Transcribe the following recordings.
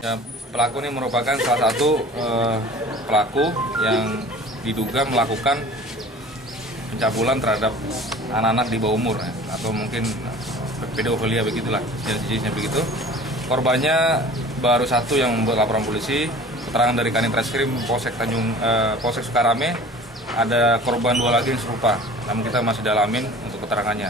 Ya, pelaku ini merupakan salah satu pelaku yang diduga melakukan pencabulan terhadap anak-anak di bawah umur ya, atau mungkin pedofilia begitulah jenisnya begitu. Korbannya baru satu yang membuat laporan polisi. Keterangan dari Kanit Reskrim Polsek Sukarame ada korban dua lagi yang serupa, namun kita masih dalamin untuk keterangannya.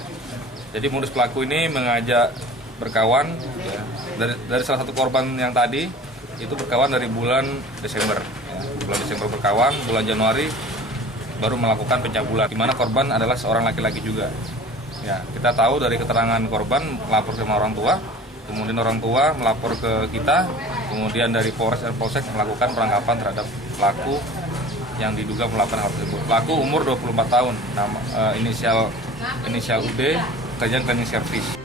Jadi modus pelaku ini mengajak berkawan ya, dari salah satu korban yang tadi itu berkawan dari bulan Desember. Ya, bulan Desember berkawan, bulan Januari baru melakukan pencabulan, di mana korban adalah seorang laki-laki juga. Ya, kita tahu dari keterangan korban melapor ke orang tua, kemudian orang tua melapor ke kita, kemudian dari Polres dan Polsek melakukan penangkapan terhadap pelaku yang diduga melakukan hal tersebut. Pelaku umur 24 tahun, inisial UD, kerjaan cleaning service.